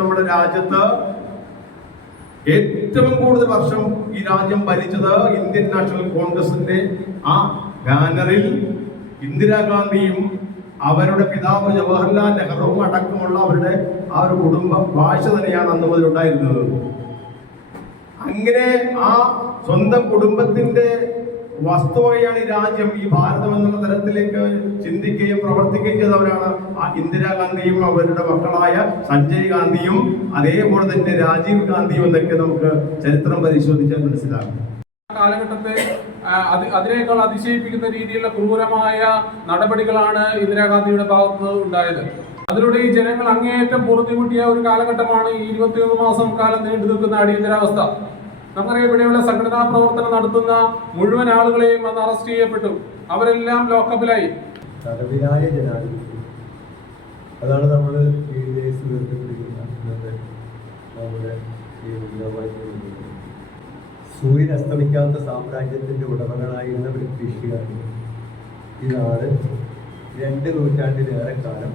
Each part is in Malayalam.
നമ്മുടെ രാജ്യത്ത് ഏറ്റവും കൂടുതൽ വർഷം ഈ രാജ്യം ഭരിച്ചത് ഇന്ത്യൻ നാഷണൽ കോൺഗ്രസിന്റെ ആ ബാനറിൽ ഇന്ദിരാഗാന്ധിയും അവരുടെ പിതാവ് ജവഹർലാൽ നെഹ്റുവും അടക്കമുള്ള അവരുടെ ആ ഒരു കുടുംബ ഭാഷ തന്നെയാണ് അന്ന് മുതൽ ഉണ്ടായിരുന്നത്. അങ്ങനെ ആ സ്വന്തം കുടുംബത്തിന്റെ വസ്തുവകയാണ് ഈ രാജ്യം, ഈ ഭാരതം എന്നുള്ള തരത്തിലേക്ക് ചിന്തിക്കുകയും പ്രവർത്തിക്കുകയും ചെയ്തവരാണ് ആ ഇന്ദിരാഗാന്ധിയും അവരുടെ മക്കളായ സഞ്ജയ് ഗാന്ധിയും അതേപോലെ തന്നെ രാജീവ് ഗാന്ധിയും എന്നൊക്കെ നമുക്ക് ചരിത്രം പരിശോധിച്ചാൽ മനസ്സിലാകും. കാലഘട്ടത്തെ അതിനേക്കാൾ അതിശയിപ്പിക്കുന്ന രീതിയിലുള്ള ക്രൂരമായ നടപടികളാണ് ഇന്ദിരാഗാന്ധിയുടെ ഭാഗത്ത് ഉണ്ടായത്. അതിലൂടെ ഈ ജനങ്ങൾ അങ്ങേയറ്റം പൊറുതിമുട്ടിയ ഒരു കാലഘട്ടമാണ് ഈ 21 മാസം കാലം നീണ്ടു നിൽക്കുന്ന അടിയന്തരാവസ്ഥ. നമുക്കറിയാം, ഇവിടെയുള്ള സംഘടനാ പ്രവർത്തനം നടത്തുന്ന മുഴുവൻ ആളുകളെയും അന്ന് അറസ്റ്റ് ചെയ്യപ്പെട്ടു. അവരെല്ലാം ലോക്കപ്പിലായി. തടവിലായ ജനാധിപത്യം, അതാണ് നമ്മൾ സൂര്യൻ അസ്തമിക്കാത്ത സാമ്രാജ്യത്തിന്റെ ഉടമകളായിരുന്ന ബ്രിട്ടീഷുകാർ ഈ നാട് 2 നൂറ്റാണ്ടിലേറെ കാലം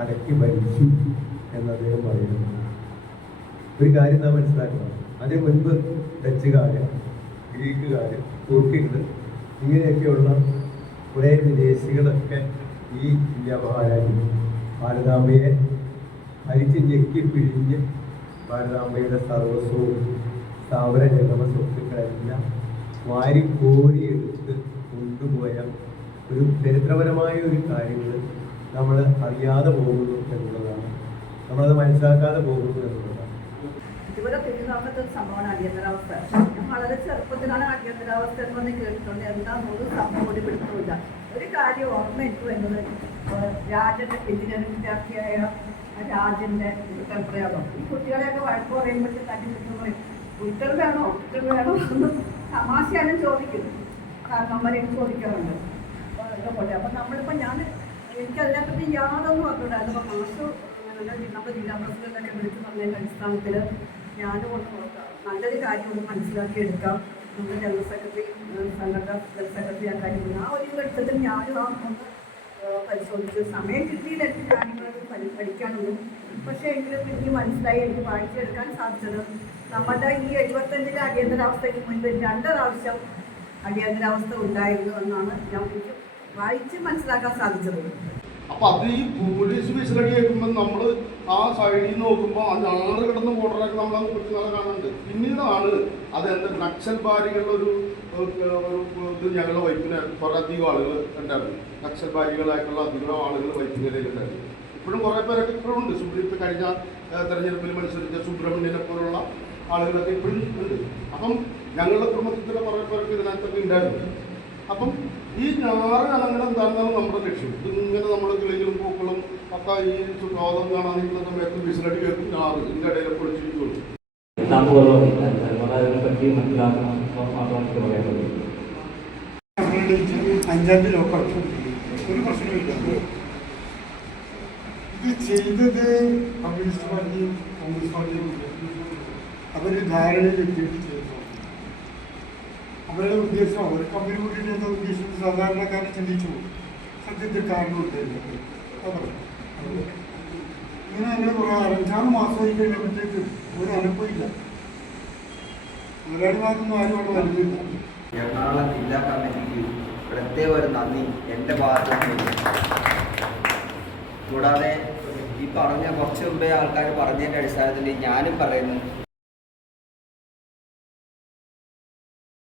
അടക്കി ഭരിച്ചു എന്ന് അദ്ദേഹം പറയുന്നു. ഒരു കാര്യം നാം മനസ്സിലാക്കണം, അതിന് മുൻപ് ഡച്ചുകാര്, ഗ്രീക്കുകാർ, തുർക്കികൾ ഇങ്ങനെയൊക്കെയുള്ള കുറേ വിദേശികളൊക്കെ ഈ ഇന്ത്യ മഹാരാജ്യം ഭാരതാംബയെ അരിച്ച് ഞെക്കി പിഴിഞ്ഞ് ഭാരതാംബയുടെ സർവസ്വവും സ്ഥാവര ജഗമ സ്വത്തുക്കളെല്ലാം വാരി കോരിയെടുത്ത് കൊണ്ടുപോയ ഒരു ചരിത്രപരമായ ഒരു കാര്യങ്ങൾ നമ്മൾ അറിയാതെ പോകുന്നു എന്നുള്ളതാണ്, നമ്മളത് മനസ്സിലാക്കാതെ പോകുന്നു എന്നുള്ളതാണ്. ഇതുപോലെ പിന്നിലാമത്തെ ഒരു സംഭവമാണ് അടിയന്തരാവസ്ഥ. ഞാൻ വളരെ ചെറുപ്പത്തിലാണ് അടിയന്തരാവസ്ഥ എന്ന് കേട്ടിട്ടുണ്ട്. എന്താണെന്നൊരു സംഭവം കൂടി പിടുത്തമില്ല. ഒരു കാര്യം ഓർമ്മ എനിക്ക് വരുന്നത്, രാജന്റെ എഞ്ചിനീയറിംഗ് വിദ്യാർത്ഥിയായ രാജന്റെ പ്രയോഗം. ഈ കുട്ടികളെയൊക്കെ വഴക്ക് പറയുമ്പോഴത്തെ തട്ടി പറയും, കുട്ടികൾ വേണോ എന്ന് തമാശയാലും ചോദിക്കുന്നു. കാരണം അവരെനിക്ക് ചോദിക്കാറുണ്ട് പോലെ. അപ്പം നമ്മളിപ്പോൾ എനിക്കതിനെപ്പറ്റി യാതൊന്നും അറിഞ്ഞിട്ടുണ്ടായിരുന്നു. അപ്പോൾ മാഷ് നമ്മുടെ ജില്ലാ പ്രസിഡന്റൊക്കെ വിളിച്ചു പറഞ്ഞതിൻ്റെ അടിസ്ഥാനത്തിൽ ഞാനും ഒന്ന് നോക്കാം, നല്ലൊരു കാര്യം ഒന്ന് മനസ്സിലാക്കിയെടുക്കാം. നമ്മുടെ ജനറൽ സെക്രട്ടറി, സംഘടന ജനറൽ സെക്രട്ടറി ആ കാര്യം ആ ഒരു ഘട്ടത്തിൽ ഞാനും ആ ഒന്ന് പരിശോധിച്ചു. സമയം കിട്ടിയില്ല എനിക്ക് കാര്യങ്ങളൊക്കെ പഠിക്കാനുള്ളൂ. പക്ഷേ എങ്കിലും എനിക്ക് മനസ്സിലായി, എനിക്ക് വായിച്ചെടുക്കാൻ സാധിച്ചത് നമ്മുടെ ഈ 75-ലെ അടിയന്തരാവസ്ഥയ്ക്ക് മുൻപ് 2 പ്രാവശ്യം അടിയന്തരാവസ്ഥ ഉണ്ടായിരുന്നു എന്നാണ് ഞാൻ എനിക്ക് വായിച്ച് മനസ്സിലാക്കാൻ സാധിച്ചത്. അപ്പൊ അത് ഈ പോലീസ് വിസിലടി കേൾക്കുമ്പോൾ നമ്മൾ ആ സൈഡിൽ നോക്കുമ്പോൾ ആ 6 കിടന്ന ബോർഡറൊക്കെ നമ്മളത് കുറിച്ച് കാണുന്നുണ്ട്. പിന്നീടാണ് അതെന്താ നക്സൽബാരികളുടെ ഒരു ഇത് ഞങ്ങളുടെ വൈപ്പിന് കുറേ അധികം ആളുകൾ ഉണ്ടായിരുന്നു. നക്സൽബാരികളായിട്ടുള്ള അധികം ആളുകൾ വൈപ്പിനിലയിലുണ്ടായിരുന്നു. ഇപ്പോഴും കുറേ പേരൊക്കെ ഇപ്പോഴും ഉണ്ട്. സുപ്രീം കഴിഞ്ഞ തെരഞ്ഞെടുപ്പിൽ മത്സരിച്ച സുബ്രഹ്മണ്യനെ പോലുള്ള ആളുകളൊക്കെ ഇപ്പോഴും ഉണ്ട്. അപ്പം ഞങ്ങളുടെ കുടുംബത്തിലെ കുറേ പേർക്ക് ഇതിനകത്തൊക്കെ ഉണ്ടായിരുന്നു. അപ്പം ഈ 6 കണങ്ങൾ എന്താണെന്നാണ് നമ്മുടെ ലക്ഷ്യം. ഇതിങ്ങനെ നമ്മൾ കിളികളും പൂക്കളും ഒക്കെ ഈ ചുറ്റാവതം കാണാൻ നിൽക്കുന്ന സമയത്ത് വിസിലടി കേൾക്കും 6 ഇതിൻ്റെ ഇടയിൽ പൊളിച്ചിരിക്കുള്ളൂ. പഞ്ചായത്ത് ലോക്കൽ ഒരു പ്രശ്നമില്ല. ഇത് ചെയ്തത് കമ്മ്യൂണിസ്റ്റ് പാർട്ടിയും കോൺഗ്രസ് പാർട്ടിയും അവർ ധാരണയിൽ എത്തിയിട്ട് ചെയ്തു. അവരുടെ ഉദ്ദേശം, അവർ കമ്പനി കൂട്ടിയിട്ട് എന്താ ഉദ്ദേശിച്ചത് സാധാരണക്കാരെ ചിന്തിച്ചു. സത്യത്തിൽ കാരണം ഉണ്ടായിരുന്നു. ഇങ്ങനെ ഞങ്ങൾ കുറേ 5-6 മാസമായി കഴിയുമ്പോഴത്തേക്ക് ഒരു അനുഭവമില്ല. മുതലാളിമാരൊന്നും ആരും അവിടെ വരുന്നില്ല. എറണാകുളം ജില്ലാ കമ്മിറ്റിക്ക് പ്രത്യേക ഒരു നന്ദി എൻ്റെ ഭാഗത്ത്. കൂടാതെ ഈ പറഞ്ഞ കുറച്ച് മുമ്പേ ആൾക്കാർ പറഞ്ഞതിൻ്റെ അടിസ്ഥാനത്തിൽ ഞാനും പറയുന്നു,